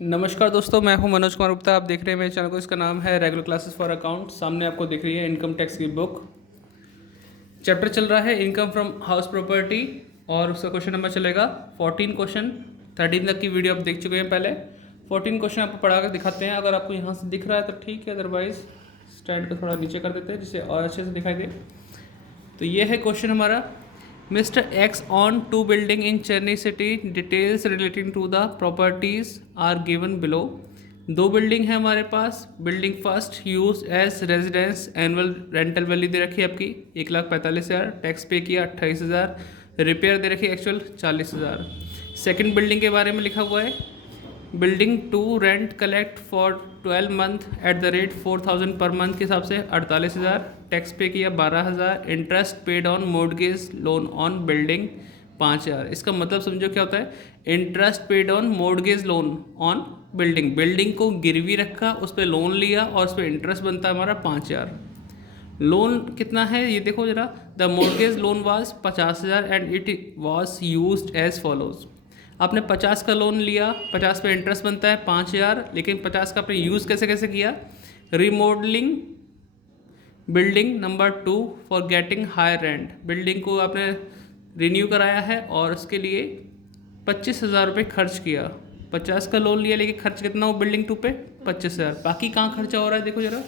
नमस्कार दोस्तों, मैं हूं मनोज कुमार गुप्ता। आप देख रहे हैं मेरे चैनल को। इसका नाम है रेगुलर क्लासेस फॉर अकाउंट। सामने आपको दिख रही है इनकम टैक्स की बुक। चैप्टर चल रहा है इनकम फ्रॉम हाउस प्रॉपर्टी और उसका क्वेश्चन नंबर चलेगा 14 क्वेश्चन। 13 तक की वीडियो आप देख चुके हैं पहले। 14 क्वेश्चन आपको पढ़ा कर दिखाते हैं। अगर आपको यहाँ से दिख रहा है तो ठीक है, अदरवाइज स्टैंड को थोड़ा नीचे कर देते हैं जिससे और अच्छे से दिखाई दे। तो ये है क्वेश्चन हमारा। Mr. X on two building in Chennai city. Details relating to the properties are given below. दो बिल्डिंग है हमारे पास। Building first use as residence. Annual rental value दे रखी है आपकी 1,45,000। टैक्स पे किया 28,000। रिपेयर दे रखी है एक्चुअल 40,000। सेकंड बिल्डिंग के बारे में लिखा हुआ है building to rent collect for 12 month at the rate 4,000 per month के हिसाब से 48,000। टैक्स पे किया 12,000। Interest paid on mortgage loan on building 5,000। इसका मतलब समझो क्या होता है। Interest paid on mortgage loan on building, building को गिरवी रखा, उस पर लोन लिया और उस पर इंटरेस्ट बनता है हमारा 5,000। लोन कितना है ये देखो जरा। The mortgage loan was 50,000 and it was used as follows. आपने 50 का लोन लिया, 50 पे इंटरेस्ट बनता है 5,000, लेकिन 50 का आपने यूज़ कैसे कैसे किया। Remodelling building number 2 for getting higher rent. Building को आपने रिन्यू कराया है और उसके लिए 25,000 रुपये खर्च किया। 50 का लोन लिया लेकिन खर्च कितना हो बिल्डिंग 2 पे 25,000। बाकी कहाँ खर्चा हो रहा है देखो जरा।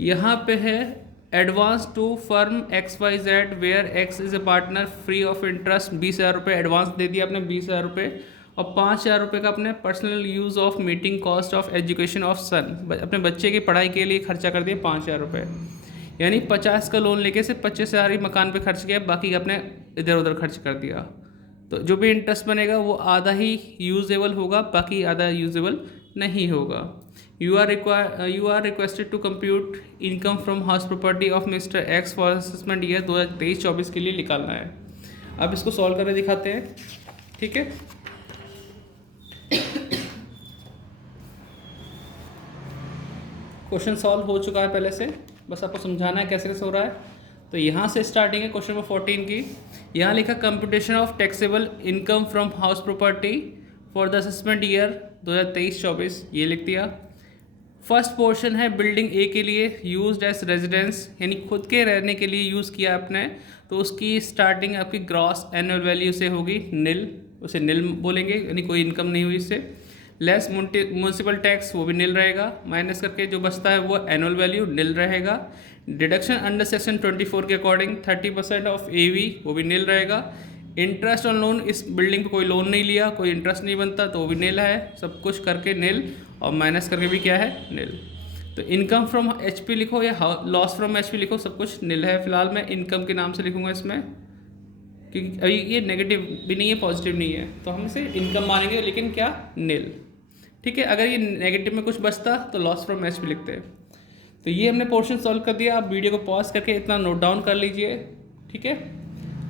यहाँ पे है advance to firm XYZ where X is a partner free of interest. 20,000 रुपये एडवांस दे दिया आपने 20,000 रुपये और 5,000 रुपये का अपने personal use of meeting cost of education of son. अपने बच्चे की पढ़ाई के लिए खर्चा कर दिया 5,000 रुपये। यानी 50 का लोन लेके सिर्फ 25,000 ही मकान पे खर्च किया, बाकी आपने इधर उधर खर्च कर दिया। तो जो भी इंटरेस्ट बनेगा वो आधा ही यूजेबल होगा, बाकी आधा यूजेबल नहीं होगा। You are requested to compute income from house property of Mr. X for assessment year 2023-24 के लिए निकालना है। अब इसको सॉल्व करके दिखाते हैं, ठीक है। क्वेश्चन सॉल्व हो चुका है पहले से, बस आपको समझाना है कैसे कैसे हो रहा है। तो यहाँ से स्टार्टिंग है क्वेश्चन नंबर 14 की। यहाँ लिखा computation of taxable income from house property for the assessment year 2023-24, ये लिख दिया। फर्स्ट पोर्शन है बिल्डिंग ए के लिए यूज्ड एज रेजिडेंस, यानी खुद के रहने के लिए यूज़ किया आपने, तो उसकी स्टार्टिंग आपकी ग्रॉस एनुअल वैल्यू से होगी निल, उसे निल बोलेंगे, यानी कोई इनकम नहीं हुई इससे। लेस म्यूनसिपल टैक्स, वो भी निल रहेगा। माइनस करके जो बचता है वो एनुअल वैल्यू निल रहेगा। डिडक्शन अंडर सेक्शन 24 के अकॉर्डिंग 30% ऑफ AV, वो भी निल रहेगा। इंटरेस्ट ऑन लोन, इस बिल्डिंग पे कोई लोन नहीं लिया, कोई इंटरेस्ट नहीं बनता, तो वो भी निल है। सब कुछ करके निल और माइनस करके भी क्या है निल। तो इनकम फ्रॉम HP लिखो या लॉस फ्रॉम HP लिखो, सब कुछ निल है। फिलहाल मैं इनकम के नाम से लिखूंगा इसमें, क्योंकि अभी ये नेगेटिव भी नहीं है पॉजिटिव नहीं है, तो हम इसे इनकम मानेंगे, लेकिन क्या निल, ठीक है। अगर ये नेगेटिव में कुछ बचता तो लॉस फ्रॉम HP लिखते हैं। तो ये हमने पोर्शन सॉल्व कर दिया। आप वीडियो को पॉज करके इतना नोट डाउन कर लीजिए, ठीक है।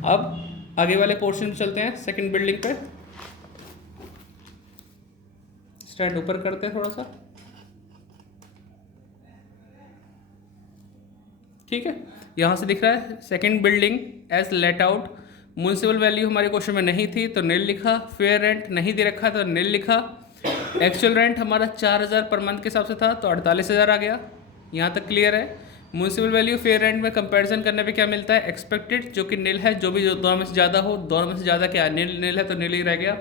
अब आगे वाले पोर्शन चलते हैं। सेकंड बिल्डिंग पे स्टैंड ऊपर करते हैं थोड़ा सा, ठीक है। यहाँ से दिख रहा है second building as let out. Municipal value हमारे क्वेश्चन में नहीं थी तो निल लिखा। फेयर रेंट नहीं दे रखा तो निल लिखा। एक्चुअल रेंट हमारा 4,000 पर मंथ के हिसाब से था तो 48,000 आ गया। यहाँ तक क्लियर है। म्यूनसिपल वैल्यू फेयर रेंट में कंपैरिजन करने पे क्या मिलता है, एक्सपेक्टेड, जो कि निल है। जो भी दोनों में से ज़्यादा हो, दोनों में से ज़्यादा क्या निल है तो निल ही रह गया।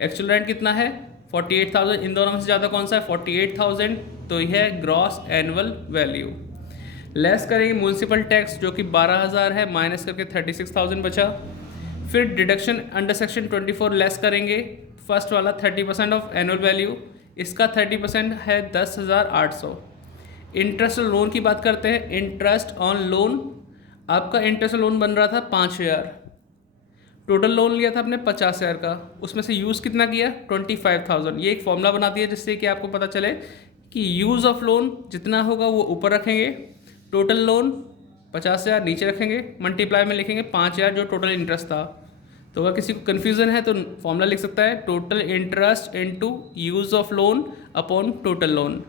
एक्चुअल रेंट कितना है 48,000, इन दोनों में से ज़्यादा कौन सा है 48,000, तो यह है ग्रॉस एनुअल वैल्यू। लेस करेंगे म्यूनसिपल टैक्स जो कि 12,000 है, माइनस करके 36,000 बचा। फिर डिडक्शन अंडर सेक्शन 24 लेस करेंगे। फर्स्ट वाला 30% ऑफ एनुअल वैल्यू, इसका 30% है 10,800। इंटरेस्ट ऑन लोन की बात करते हैं। इंटरेस्ट ऑन लोन, आपका इंटरेस्ट ऑन लोन बन रहा था 5,000। टोटल लोन लिया था आपने 50,000 का, उसमें से यूज़ कितना किया 25,000। ये एक फॉर्मूला बना दिया जिससे कि आपको पता चले कि यूज़ ऑफ लोन जितना होगा वो ऊपर रखेंगे, टोटल लोन 50,000 नीचे रखेंगे, मल्टीप्लाई में लिखेंगे 5,000 जो टोटल इंटरेस्ट था। तो अगर किसी को कन्फ्यूज़न है तो फॉर्मूला लिख सकता है total interest into use of loan upon total loan.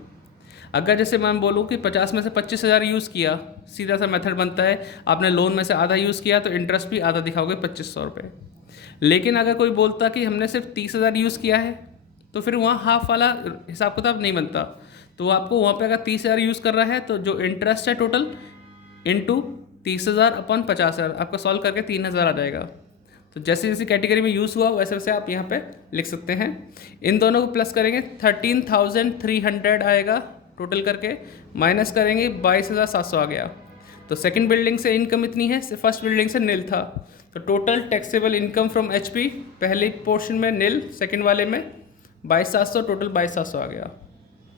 अगर जैसे मैं बोलूँ कि 50 में से 25,000 यूज़ किया, सीधा सा मेथड बनता है, आपने लोन में से आधा यूज़ किया तो इंटरेस्ट भी आधा दिखाओगे 2,500 रुपये। लेकिन अगर कोई बोलता कि हमने सिर्फ 30,000 यूज़ किया है तो फिर वहाँ हाफ वाला हिसाब किताब नहीं बनता। तो आपको वहाँ पे अगर 30,000 यूज़ कर रहा है तो जो इंटरेस्ट है टोटल इंटू 30,000 अपन 50,000 आपका सॉल्व करके 3,000 आ जाएगा। तो जैसे जैसे कैटेगरी में यूज़ हुआ वैसे वैसे आप यहाँ पे लिख सकते हैं। इन दोनों को प्लस करेंगे 13,300 आएगा टोटल करके, माइनस करेंगे 22,700 आ गया। तो सेकंड बिल्डिंग से इनकम इतनी है, फर्स्ट बिल्डिंग से नील था। तो total taxable income from HP पहले पोर्शन में नील, सेकंड वाले में 22,700, टोटल 22,700 आ गया।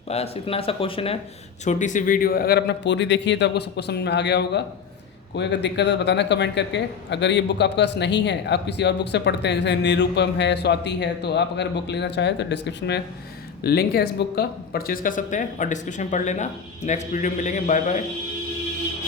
बस इतना सा क्वेश्चन है, छोटी सी वीडियो है। अगर आपने पूरी देखी है तो आपको सबको समझ में आ गया होगा। कोई अगर दिक्कत है बताना कमेंट करके। अगर ये बुक आपके पास नहीं है, आप किसी और बुक से पढ़ते हैं जैसे निरूपम है, स्वाति है, तो आप अगर बुक लेना चाहें तो डिस्क्रिप्शन में लिंक है इस बुक का, परचेज़ कर सकते हैं और डिस्क्रिप्शन में पढ़ लेना। नेक्स्ट वीडियो में मिलेंगे, बाय बाय।